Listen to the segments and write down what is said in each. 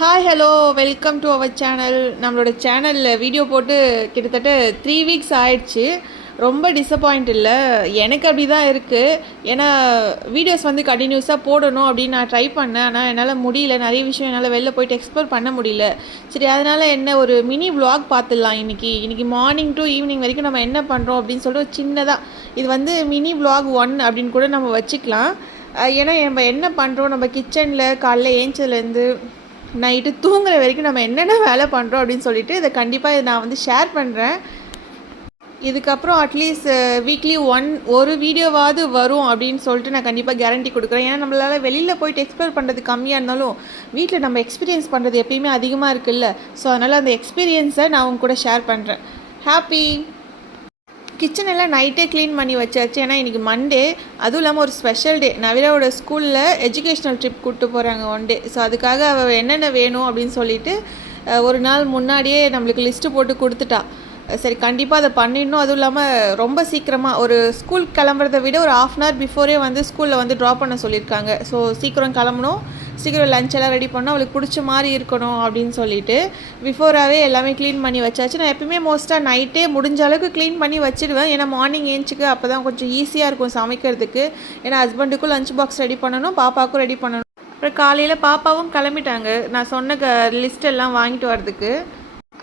Hi hello welcome to our channel. நம்மளோட சேனலில் video போட்டு கிட்டத்தட்ட 3 வீக்ஸ் ஆயிடுச்சு. ரொம்ப டிசப்பாயிண்ட் இல்லை, எனக்கு அப்படி தான் இருக்குது. ஏன்னா வீடியோஸ் வந்து கண்டினியூஸாக போடணும் அப்படின்னு நான் ட்ரை பண்ணேன். ஆனால் என்னால் முடியல, நிறைய விஷயம் என்னால் வெளில போயிட்டு எக்ஸ்ப்ளோர் பண்ண முடியல. சரி, அதனால் என்ன ஒரு மினி vlog பார்த்துடலாம். இன்றைக்கி மார்னிங் டு ஈவினிங் வரைக்கும் நம்ம என்ன பண்ணுறோம் அப்படின்னு சொல்லிட்டு ஒரு சின்னதாக இது வந்து மினி vlog 1 அப்படின்னு கூட நம்ம வச்சுக்கலாம். ஏன்னா நம்ம என்ன பண்ணுறோம், நம்ம கிச்சனில் காலைல ஏஞ்சதுலேருந்து நைட்டு தூங்குற வரைக்கும் நம்ம என்னென்ன வேலை பண்ணுறோம் அப்படின்னு சொல்லிட்டு இதை கண்டிப்பாக நான் வந்து ஷேர் பண்ணுறேன். இதுக்கப்புறம் அட்லீஸ்ட் வீக்லி ஒரு வீடியோவாவது வரும் அப்படின்னு சொல்லிட்டு நான் கண்டிப்பாக கேரண்டி கொடுக்குறேன். ஏன்னா நம்மளால் வெளியில் போயிட்டு எக்ஸ்ப்ளோர் பண்ணுறது கம்மியாக இருந்தாலும் வீட்டில் நம்ம எக்ஸ்பீரியன்ஸ் பண்ணுறது எப்பயுமே அதிகமாக இருக்குல்ல. ஸோ அதனால் அந்த எக்ஸ்பீரியன்ஸை நான் உங்க கூட ஷேர் பண்ணுறேன். ஹாப்பி கிச்சன் எல்லாம் நைட்டே க்ளீன் பண்ணி வச்சாச்சு. ஏன்னா இன்றைக்கி மண்டே, அதுவும் இல்லாமல் ஒரு ஸ்பெஷல் டே. நவீராவோட ஸ்கூலில் எஜுகேஷ்னல் ட்ரிப் கூப்பிட்டு போகிறாங்க 1 டே. ஸோ அதுக்காக அவள் என்னென்ன வேணும் அப்படின்னு சொல்லிட்டு ஒரு நாள் முன்னாடியே நம்மளுக்கு லிஸ்ட்டு போட்டு கொடுத்துட்டா. சரி, கண்டிப்பாக அதை பண்ணிடணும். அதுவும் இல்லாமல் ரொம்ப சீக்கிரமாக ஒரு ஸ்கூல் கிளம்புறதை விட ஒரு 1/2 hour பிஃபோரே வந்து ஸ்கூலில் வந்து ட்ராப் பண்ண சொல்லியிருக்காங்க. ஸோ சீக்கிரம் கிளம்பணும், சீக்கிரம் லஞ்ச் எல்லாம் ரெடி பண்ணணும், அவளுக்கு பிடிச்ச மாதிரி இருக்கணும் அப்படின்னு சொல்லிட்டு பிஃபோராகவே எல்லாமே க்ளீன் பண்ணி வச்சாச்சு. நான் எப்பயுமே மோஸ்ட்டாக நைட்டே முடிஞ்ச அளவுக்கு க்ளீன் பண்ணி வச்சுடுவேன். ஏன்னா மார்னிங் ஏஞ்சிக்கு அப்போ தான் கொஞ்சம் ஈஸியாக இருக்கும் சமைக்கிறதுக்கு. ஏன்னா ஹஸ்பண்டுக்கும் லஞ்ச் பாக்ஸ் ரெடி பண்ணணும், பாப்பாவுக்கும் ரெடி பண்ணணும். அப்புறம் காலையில் பாப்பாவும் கிளம்பிட்டாங்க நான் சொன்ன லிஸ்ட் எல்லாம் வாங்கிட்டு வரதுக்கு.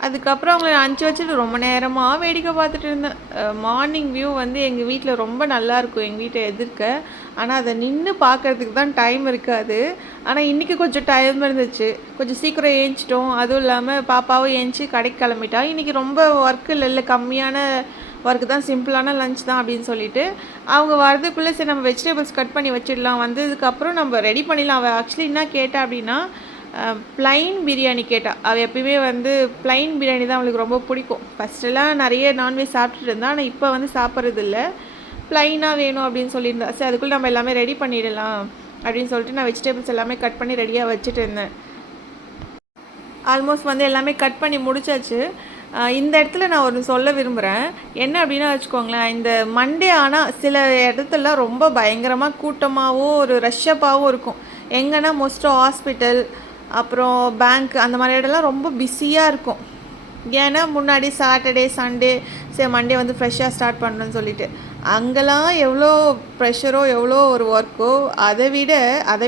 அதுக்கப்புறம் அவங்கள அனுப்பிச்சி வச்சுட்டு ரொம்ப நேரமாக வேடிக்கை பார்த்துட்டு இருந்தேன். மார்னிங் வியூ வந்து எங்கள் வீட்டில் ரொம்ப நல்லாயிருக்கும், எங்கள் வீட்டை எதிர்க்க. ஆனால் அதை நின்று பார்க்குறதுக்கு தான் டைம் இருக்காது. ஆனால் இன்றைக்கி கொஞ்சம் டைம் இருந்துச்சு, கொஞ்சம் சீக்கிரம் ஏஞ்சிட்டோம். அதுவும் இல்லாமல் பாப்பாவும் ஏஞ்சி கடைக்கு கிளம்பிட்டா. இன்றைக்கி ரொம்ப ஒர்க்கு இல்லை, கம்மியான ஒர்க்கு தான், சிம்பிளான லஞ்ச் தான் அப்படின்னு சொல்லிட்டு அவங்க வரதுக்குள்ளே சரி நம்ம வெஜிடபிள்ஸ் கட் பண்ணி வச்சிடலாம். வந்ததுக்கப்புறம் நம்ம ரெடி பண்ணிடலாம். அவள் ஆக்சுவலி என்ன கேட்டா அப்படின்னா ப்ளைன் பிரியாணி கேட்டால். அவள் எப்பயுமே வந்து ப்ளைன் பிரியாணி தான் அவளுக்கு ரொம்ப பிடிக்கும். ஃபஸ்ட்டெல்லாம் நிறைய நான்வெஜ் சாப்பிட்டுட்டு இருந்தா, ஆனால் இப்போ வந்து சாப்பிட்றது இல்லை, ப்ளைனாக வேணும் அப்படின்னு சொல்லியிருந்தா. சரி, அதுக்குள்ளே நம்ம எல்லாமே ரெடி பண்ணிடலாம் அப்படின்னு சொல்லிட்டு நான் வெஜிடபிள்ஸ் எல்லாமே கட் பண்ணி ரெடியாக வச்சுட்டு இருந்தேன். ஆல்மோஸ்ட் வந்து எல்லாமே கட் பண்ணி முடிச்சாச்சு. இந்த இடத்துல நான் ஒன்று சொல்ல விரும்புகிறேன். என்ன அப்படின்னா வச்சுக்கோங்களேன், இந்த மண்டே ஆனால் சில இடத்துல ரொம்ப பயங்கரமாக கூட்டமாகவும் ஒரு ரஷ்ஷப்பாகவும் இருக்கும். எங்கன்னா மோஸ்ட்டாக ஹாஸ்பிட்டல், அப்புறம் பேங்க், அந்த மாதிரி இடம்லாம் ரொம்ப பிஸியாக இருக்கும். ஏன்னா முன்னாடி சாட்டர்டே சண்டே சரி மண்டே வந்து ஃப்ரெஷ்ஷாக ஸ்டார்ட் பண்ணணும்னு சொல்லிட்டு அங்கெல்லாம் எவ்வளோ ப்ரெஷரோ எவ்வளோ ஒரு ஒர்க்கோ அதை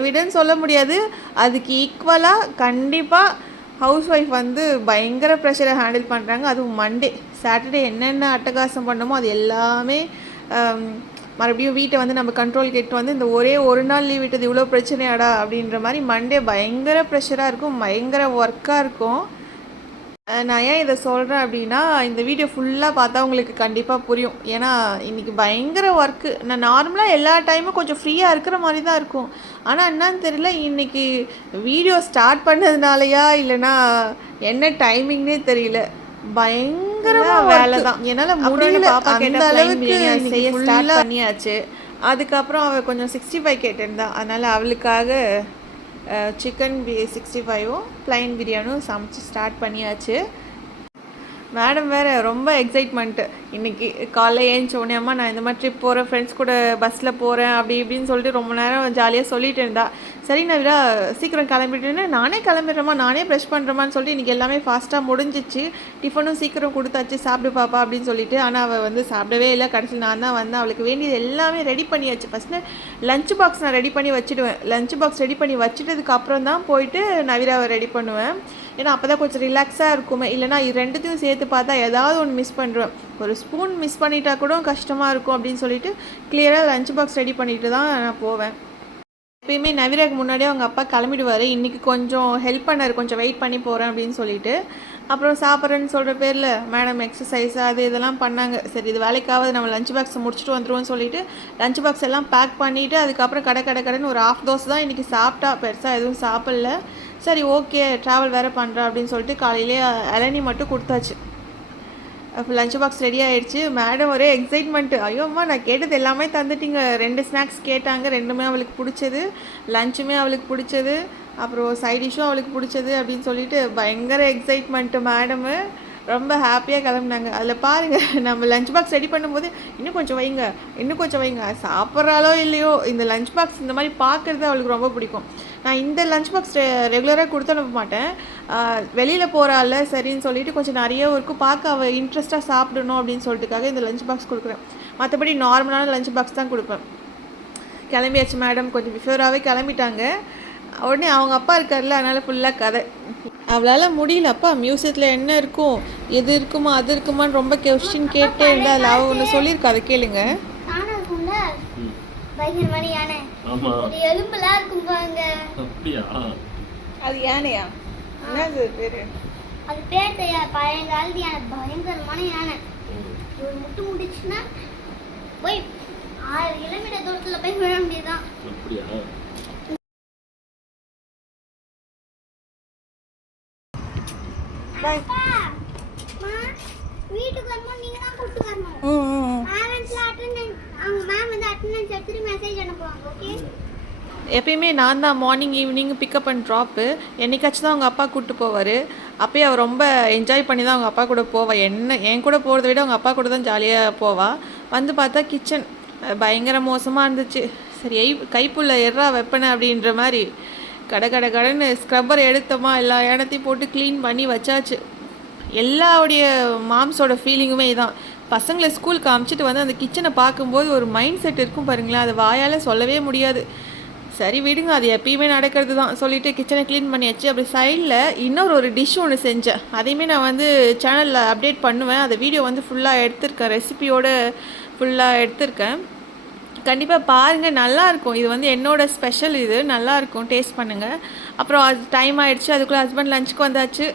விடன்னு சொல்ல முடியாது, அதுக்கு ஈக்குவலாக கண்டிப்பாக ஹவுஸ் ஒய்ஃப் வந்து பயங்கர ப்ரெஷரை ஹேண்டில் பண்ணுறாங்க. அதுவும் மண்டே சாட்டர்டே என்னென்ன அட்டகாசம் பண்ணமோ அது எல்லாமே மறுபடியும் வீட்டை வந்து நம்ம கண்ட்ரோல் கேட்டு வந்து இந்த ஒரே ஒரு நாள் லீவ் விட்டது இவ்வளோ பிரச்சனையாடா அப்படின்ற மாதிரி மண்டே பயங்கர ப்ரெஷராக இருக்கும், பயங்கர ஒர்க்காக இருக்கும். நான் ஏன் இதை சொல்கிறேன் அப்படின்னா, இந்த வீடியோ ஃபுல்லாக பார்த்தா உங்களுக்கு கண்டிப்பாக புரியும். ஏன்னா இன்றைக்கி பயங்கர ஒர்க்கு. நான் நார்மலாக எல்லா டைமும் கொஞ்சம் ஃப்ரீயாக இருக்கிற மாதிரி தான் இருக்கும். ஆனால் என்னன்னு தெரியல, இன்றைக்கி வீடியோ ஸ்டார்ட் பண்ணதுனாலயா இல்லைனா என்ன டைமிங்னே தெரியல, பயங்கரமாக வேலை தான். என்னால் முடியல. பாப்பா கேட்ட அளவுக்கு செய்ய ஸ்டார்ட் பண்ணியாச்சு. அதுக்கப்புறம் அவள் கொஞ்சம் 65 கேட்டிருந்தா, அதனால் அவளுக்காக சிக்கன் 65ம் ப்ளைன் பிரியாணியும் சமைச்சு ஸ்டார்ட் பண்ணியாச்சு. மேடம் வேறு ரொம்ப எக்ஸைட்மெண்ட்டு. இன்றைக்கி காலைல ஏஞ்ச உடனே அம்மா நான் இந்த மாதிரி ட்ரிப் போகிறேன், ஃப்ரெண்ட்ஸ் கூட பஸ்ஸில் போகிறேன் அப்படி இப்படின்னு சொல்லிட்டு ரொம்ப நேரம் ஜாலியாக சொல்லிட்டு இருந்தா. சரி நவீரா சீக்கிரம் கிளம்பிட்டுன்னு, நானே கிளம்பிடுறேம்மா, நானே ப்ரெஷ் பண்ணுறேம்மான்னு சொல்லிட்டு இன்றைக்கி எல்லாமே ஃபாஸ்ட்டாக முடிஞ்சிச்சு. டிஃபனும் சீக்கிரம் கொடுத்தாச்சு, சாப்பிடு பாப்பா அப்படின்னு சொல்லிட்டு. ஆனால் அவள் வந்து சாப்பிடவே இல்லை. கடைசியில் நான் தான் வந்தேன். அவளுக்கு வேண்டியது எல்லாமே ரெடி பண்ணியாச்சு. ஃபஸ்ட்டு லஞ்ச் பாக்ஸ் நான் ரெடி பண்ணி வச்சுடுவேன். லஞ்ச் பாக்ஸ் ரெடி பண்ணி வச்சுட்டதுக்கு அப்புறம் தான் போயிட்டு நவீராவை ரெடி பண்ணுவேன். ஏன்னா அப்போ தான் கொஞ்சம் ரிலாக்ஸாக இருக்குமே. இல்லைனா இது ரெண்டுத்தையும் சேர்த்து பார்த்தா ஏதாவது ஒன்று மிஸ் பண்ணுறேன். ஒரு ஸ்பூன் மிஸ் பண்ணிட்டா கூட கஷ்டமாக இருக்கும் அப்படின்னு சொல்லிட்டு கிளியராக லஞ்ச் பாக்ஸ் ரெடி பண்ணிட்டு தான் நான் போவேன். எப்பயுமே நவீராக்கு முன்னாடியே அவங்க அப்பா கிளம்பிடுவார். இன்றைக்கி கொஞ்சம் ஹெல்ப் பண்ணார், கொஞ்சம் வெயிட் பண்ணி போகிறேன் அப்படின்னு சொல்லிட்டு. அப்புறம் சாப்பிட்றேன்னு சொல்கிற பேரில் மேடம் எக்ஸசைஸ் அது இதெல்லாம் பண்ணாங்க. சரி இது வேலைக்காவது நம்ம லஞ்ச் பாக்ஸை முடிச்சுட்டு வந்துடுவோம்னு சொல்லிட்டு லஞ்ச் பாக்ஸ் எல்லாம் பேக் பண்ணிவிட்டு அதுக்கப்புறம் கடைன்னு ஒரு 1/2 தோசை தான் இன்றைக்கி சாப்பிட்டா, பெருசாக எதுவும் சாப்பிடல. சரி ஓகே ட்ராவல் வேறு பண்ணுறேன் அப்படின்னு சொல்லிட்டு காலையிலே இளநீ மட்டும் கொடுத்தாச்சு. லஞ்ச் பாக்ஸ் ரெடி ஆகிடுச்சு. மேடம் ஒரே எக்ஸைட்மெண்ட்டு. ஐயோம்மா நான் கேட்டது எல்லாமே தந்துட்டிங்க. 2 ஸ்நாக்ஸ் கேட்டாங்க, 2மே அவளுக்கு பிடிச்சது, லஞ்சுமே அவளுக்கு பிடிச்சது, அப்புறம் சைட் டிஷ்ஷும் அவளுக்கு பிடிச்சது அப்படின்னு சொல்லிட்டு பயங்கர எக்ஸைட்மெண்ட்டு. மேடமு ரொம்ப ஹாப்பியாக கிளம்புனாங்க. அதில் பாருங்கள், நம்ம லஞ்ச் பாக்ஸ் ரெடி பண்ணும்போது இன்னும் கொஞ்சம் வைங்க சாப்பிட்றாலோ இல்லையோ இந்த லஞ்ச் பாக்ஸ் இந்த மாதிரி பார்க்குறது அவளுக்கு ரொம்ப பிடிக்கும். நான் இந்த லஞ்ச் பாக்ஸ் ரெகுலராக கொடுத்து அனுப்ப மாட்டேன். வெளியில் போகிறாள் சரின்னு சொல்லிட்டு கொஞ்சம் நிறைய இருக்கும், பார்க்க அவள் இன்ட்ரெஸ்ட்டாக சாப்பிடணும் அப்படின்னு சொல்லிட்டுக்காக இந்த லஞ்ச் பாக்ஸ் கொடுக்குறேன். மற்றபடி நார்மலான லஞ்ச் பாக்ஸ் தான் கொடுப்பேன். கிளம்பியாச்சு மேடம், கொஞ்சம் பிஃபோராகவே கிளம்பிட்டாங்க. உடனே அவங்க அப்பா இருக்கார்ல, அதனால் ஃபுல்லாக கதை. அவளால் முடியலப்பா, மியூசியத்தில் என்ன இருக்கும், எது இருக்குமா அது இருக்குமான்னு ரொம்ப கொஸ்டின் கேட்டே இருந்தா. அதில் அவள் ஒன்று சொல்லியிருக்கா, அதை கேளுங்க. அது யானையா? என்னது பேரு? அது பேர் தெரியாது. பழைய காலத்து யானை, பயங்கரமான யானை. ஒரு முட்டு முடிச்சுன்னா போய் 6 கிலோமீட்டர் தூரத்தில் போய் விழ முடியுதான். வீட்டுக்கு வரும்போது நீங்க தான் கூப்பிட்டு வரணும். பேரண்ட்ஸ்ல அட்டெண்டன்ஸ், அவங்க மேம் வந்து அட்டெண்டன்ஸ் எடுத்துட்டு மெசேஜ் அனுப்புவாங்க. ஓகே, எப்பயுமே நான் தான் morning evening pickup and drop. என்னைக்காச்சும் தான் அவங்க அப்பா கூப்பிட்டு போவார். அப்போயே அவள் ரொம்ப என்ஜாய் பண்ணி தான் அவங்க அப்பா கூட போவாள். என் கூட போகிறத விட அவங்க அப்பா கூட தான் ஜாலியாக போவாள். வந்து பார்த்தா கிச்சன் பயங்கர மோசமாக இருந்துச்சு. சரி, கைப்புள்ள எறா வெப்பனை அப்படின்ற மாதிரி கடைன்னு ஸ்க்ரப்பர் எடுத்தோமா, எல்லா இடத்தையும் போட்டு க்ளீன் பண்ணி வச்சாச்சு. எல்லாவுடைய மாம்ஸோட ஃபீலிங்குமே தான். பசங்களை ஸ்கூலுக்கு அமுச்சிட்டு வந்து அந்த கிச்சனை பார்க்கும்போது ஒரு மைண்ட் செட் இருக்கும் பாருங்களேன், அது வாயால் சொல்லவே முடியாது. சரி விடுங்க, அது எப்பயுமே நடக்கிறது தான் சொல்லிவிட்டு கிச்சனை க்ளீன் பண்ணியாச்சு. அப்படி சைடில் ஒரு டிஷ் ஒன்று செஞ்சேன். அதையுமே நான் வந்து சேனலில் அப்டேட் பண்ணுவேன். அந்த வீடியோ வந்து ஃபுல்லாக எடுத்திருக்கேன், ரெசிபியோடு ஃபுல்லாக எடுத்திருக்கேன். கண்டிப்பாக பாருங்கள், நல்லாயிருக்கும். இது வந்து என்னோடய ஸ்பெஷல், இது நல்லாயிருக்கும், டேஸ்ட் பண்ணுங்கள். அப்புறம் அது டைம் ஆகிடுச்சு, அதுக்குள்ளே ஹஸ்பண்ட் லஞ்சுக்கு வந்தாச்சு.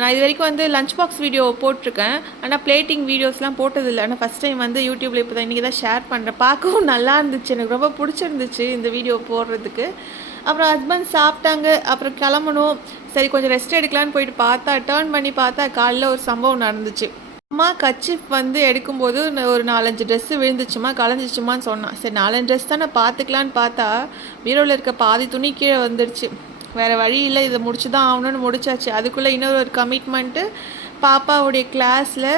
நான் இது வரைக்கும் வந்து லஞ்ச் பாக்ஸ் வீடியோ போட்டிருக்கேன், ஆனால் பிளேட்டிங் வீடியோஸ்லாம் போட்டதில்லை. ஆனால் ஃபஸ்ட் டைம் வந்து யூடியூப்பில் இப்போ தான் இன்றைக்கி தான் ஷேர் பண்ணுறேன். பார்க்கவும் நல்லா இருந்துச்சு, எனக்கு ரொம்ப பிடிச்சிருந்துச்சு இந்த வீடியோ போடுறதுக்கு. அப்புறம் ஹஸ்பண்ட் சாப்பிட்டாங்க, அப்புறம் கிளம்பணும். சரி கொஞ்சம் ரெஸ்ட் எடுக்கலான்னு போயிட்டு பார்த்தா, டேர்ன் பண்ணி பார்த்தா காலையில் ஒரு சம்பவம் நடந்துச்சு. அம்மா கர்ச்சீஃப் வந்து எடுக்கும்போது ஒரு 4-5 ட்ரெஸ்ஸு விழுந்துச்சுமா, கலைஞ்சிச்சுமான்னு சொன்னான். சரி 4 ட்ரெஸ் தானே பார்த்துக்கலான்னு பார்த்தா பீரோவில் இருக்க பாதி துணி கீழே வந்துடுச்சு. வேறு வழி இல்லை, இதை முடிச்சு தான் ஆகணும்னு முடிச்சாச்சு. அதுக்குள்ளே இன்னொரு கமிட்மெண்ட்டு, பாப்பாவுடைய கிளாஸில்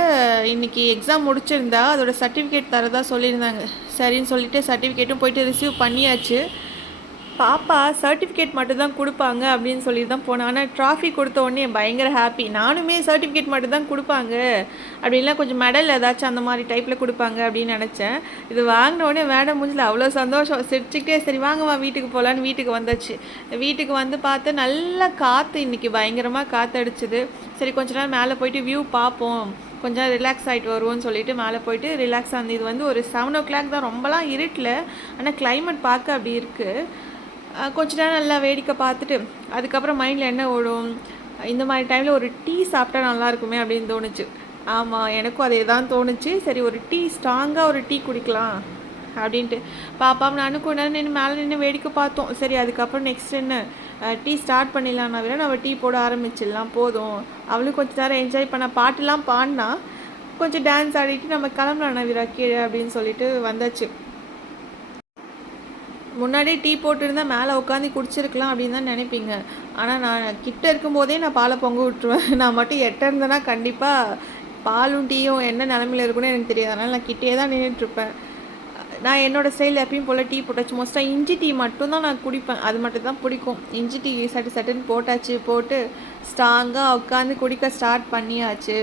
இன்றைக்கி எக்ஸாம் முடிச்சிருந்தா அதோட சர்டிஃபிகேட் தரதா சொல்லியிருந்தாங்க. சரின்னு சொல்லிவிட்டு சர்டிஃபிகேட்டும் போயிட்டு ரிசீவ் பண்ணியாச்சு. பாப்பா சர்டிஃபிகேட் மட்டும்தான் கொடுப்பாங்க அப்படின்னு சொல்லி தான் போனேன். ஆனால் ட்ராஃபி கொடுத்த உடனே பயங்கர ஹாப்பி. நானுமே சர்டிஃபிகேட் மட்டும்தான் கொடுப்பாங்க அப்படின்லாம், கொஞ்சம் மெடல் ஏதாச்சும் அந்த மாதிரி டைப்பில் கொடுப்பாங்க அப்படின்னு நினச்சேன். இது வாங்கின உடனே மேடம் மூஞ்சில் அவ்வளோ சந்தோஷம், சிரிச்சுக்கிட்டே சரி வாங்கம்மா வீட்டுக்கு போகலான்னு வீட்டுக்கு வந்தாச்சு. வீட்டுக்கு வந்து பார்த்து நல்லா காற்று, இன்றைக்கி பயங்கரமாக காற்று அடிச்சுது. சரி கொஞ்ச நேரம் மேலே போயிட்டு வியூ பார்ப்போம், கொஞ்சம் ரிலாக்ஸ் ஆகிட்டு வருவோம்னு சொல்லிட்டு மேலே போயிட்டு ரிலாக்ஸ் ஆனது. இது வந்து ஒரு 7 o'clock தான், ரொம்பலாம் இருட்டில், ஆனால் கிளைமேட் பார்க்க அப்படி இருக்குது. கொஞ்ச நேரம் நல்லா வேடிக்கை பார்த்துட்டு அதுக்கப்புறம் மைண்டில் என்ன ஓடும், இந்த மாதிரி டைமில் ஒரு டீ சாப்பிட்டா நல்லாயிருக்குமே அப்படின்னு தோணுச்சு. ஆமாம், எனக்கும் அதே தான் தோணுச்சு. சரி ஒரு டீ, ஸ்ட்ராங்காக ஒரு டீ குடிக்கலாம் அப்படின்ட்டு பாப்பா நானும் கொஞ்ச நேரம் நின்று மேலே நின்று வேடிக்கை பார்த்தோம். சரி அதுக்கப்புறம் நெக்ஸ்ட் என்ன, டீ ஸ்டார்ட் பண்ணிடலாம்னா வேற நம்ம டீ போட ஆரம்பிச்சிடலாம், போதும். அவளும் கொஞ்சம் நேரம் என்ஜாய் பண்ண, பாட்டுலாம் பாடினா, கொஞ்சம் டான்ஸ் ஆடிட்டு நம்ம கிளம்பலாம் நவீரா கீழே அப்படின்னு சொல்லிட்டு வந்தாச்சு. முன்னாடியே டீ போட்டுருந்தால் மேலே உட்காந்து குடிச்சிருக்கலாம் அப்படின்னு தான் நினைப்பீங்க. ஆனால் நான் கிட்டே இருக்கும்போதே நான் பாலை பொங்க விட்டுருவேன். நான் மட்டும் எட்ட இருந்தேன்னா கண்டிப்பாக பாலும் டீயும் என்ன நிலமையில் இருக்குன்னு எனக்கு தெரியாது. அதனால் நான் கிட்டே தான் நின்றுட்டுருப்பேன். நான் என்னோடய ஸ்டைல் எப்பயும் போல் டீ போட்டாச்சு. மோஸ்ட்டாக இஞ்சி டீ மட்டும்தான் நான் குடிப்பேன், அது மட்டும் தான் பிடிக்கும். இஞ்சி டீ சட்டுன்னு போட்டாச்சு, போட்டு ஸ்ட்ராங்காக உட்காந்து குடிக்க ஸ்டார்ட் பண்ணியாச்சு.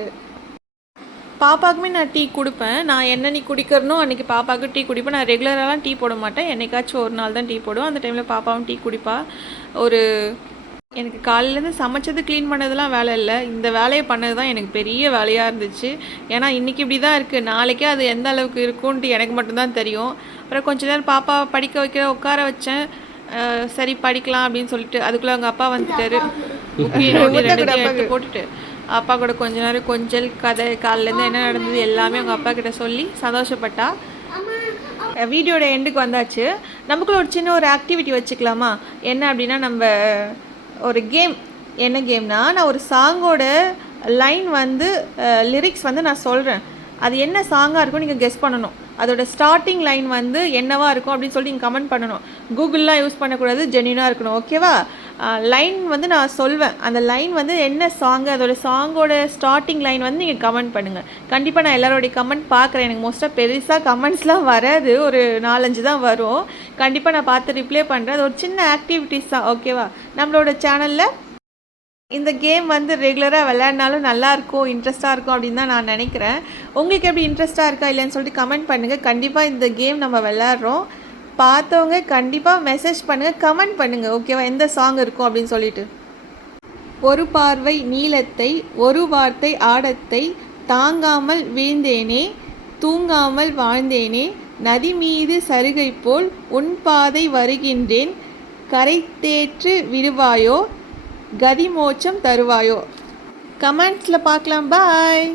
பாப்பாவுக்குமே நான் டீ கொடுப்பேன். நான் என்ன நீ குடிக்கிறனோ அன்றைக்கி பாப்பாவுக்கு டீ குடிப்பேன். நான் ரெகுலராலாம் டீ போட மாட்டேன், என்னைக்காச்சும் ஒரு நாள் தான் டீ போடுவேன். அந்த டைமில் பாப்பாவும் டீ குடிப்பா. எனக்கு காலையிலேருந்து சமைச்சது க்ளீன் பண்ணதெல்லாம் வேலை இல்லை, இந்த வேலையை பண்ணது தான் எனக்கு பெரிய வேலையாக இருந்துச்சு. ஏன்னா இன்றைக்கி இப்படி தான் இருக்குது, நாளைக்கே அது எந்த அளவுக்கு இருக்குன்ட்டு எனக்கு மட்டும்தான் தெரியும். அப்புறம் கொஞ்ச நேரம் பாப்பா படிக்க உட்கார வச்சேன். சரி படிக்கலாம் அப்படின்னு சொல்லிட்டு அதுக்குள்ளே அவங்க அப்பா வந்துட்டாரு. எடுத்து போட்டுட்டு அப்பா கூட கொஞ்ச நேரம் கொஞ்சல் கதை, காலிலேருந்து என்ன நடந்தது எல்லாமே அவங்க அப்பா கிட்ட சொல்லி சந்தோஷப்பட்டா. வீடியோட எண்டுக்கு வந்தாச்சு. நமக்குள்ள ஒரு சின்ன ஒரு ஆக்டிவிட்டி வச்சுக்கலாமா? என்ன அப்படின்னா, நம்ம ஒரு கேம். என்ன கேம்னா, நான் ஒரு சாங்கோட லைன் வந்து லிரிக்ஸ் வந்து நான் சொல்கிறேன். அது என்ன சாங்காக இருக்கும் நீங்கள் கெஸ் பண்ணணும். அதோட ஸ்டார்டிங் லைன் வந்து என்னவா இருக்கும் அப்படின்னு சொல்லி நீங்கள் கமெண்ட் பண்ணணும். கூகுள்லாம் யூஸ் பண்ணக்கூடாது, ஜென்யூனாக இருக்கணும், ஓகேவா? லைன் வந்து நான் சொல்வேன். அந்த லைன் வந்து என்ன சாங்கு, அதோட சாங்கோட ஸ்டார்ட்டிங் லைன் வந்து நீங்கள் கமெண்ட் பண்ணுங்கள். கண்டிப்பாக நான் எல்லாரோடைய கமெண்ட் பார்க்குறேன். எனக்கு மோஸ்ட்டாக பெருசாக கமெண்ட்ஸ்லாம் வராது, ஒரு 4-5 தான் வரும். கண்டிப்பாக நான் பார்த்து ரிப்ளை பண்ணுறேன். அது ஒரு சின்ன ஆக்டிவிட்டீஸ் தான், ஓகேவா? நம்மளோட சேனலில் இந்த கேம் வந்து ரெகுலராக விளையாடினாலும் நல்லாயிருக்கும், இன்ட்ரெஸ்ட்டாக இருக்கும் அப்படின்னு தான் நான் நினைக்கிறேன். உங்களுக்கு எப்படி இன்ட்ரெஸ்ட்டாக இருக்கா இல்லைன்னு சொல்லிட்டு கமெண்ட் பண்ணுங்கள். கண்டிப்பாக இந்த கேம் நம்ம விளையாடுறோம். பார்த்தவங்க கண்டிப்பாக மெசேஜ் பண்ணுங்கள், கமெண்ட் பண்ணுங்கள், ஓகேவா? எந்த சாங் இருக்கும் அப்படின்னு சொல்லிட்டு. ஒரு பார்வை நீலத்தை, ஒரு வார்த்தை ஆடத்தை, தாங்காமல் வீழ்ந்தேனே, தூங்காமல் வாழ்ந்தேனே, நதி மீது சருகை போல் உன் பாதை வருகின்றேன், கரை தேற்று விடுவாயோ, கதி மோட்சம் தருவாயோ. கமெண்ட்ஸில் பார்க்கலாம். பாய்.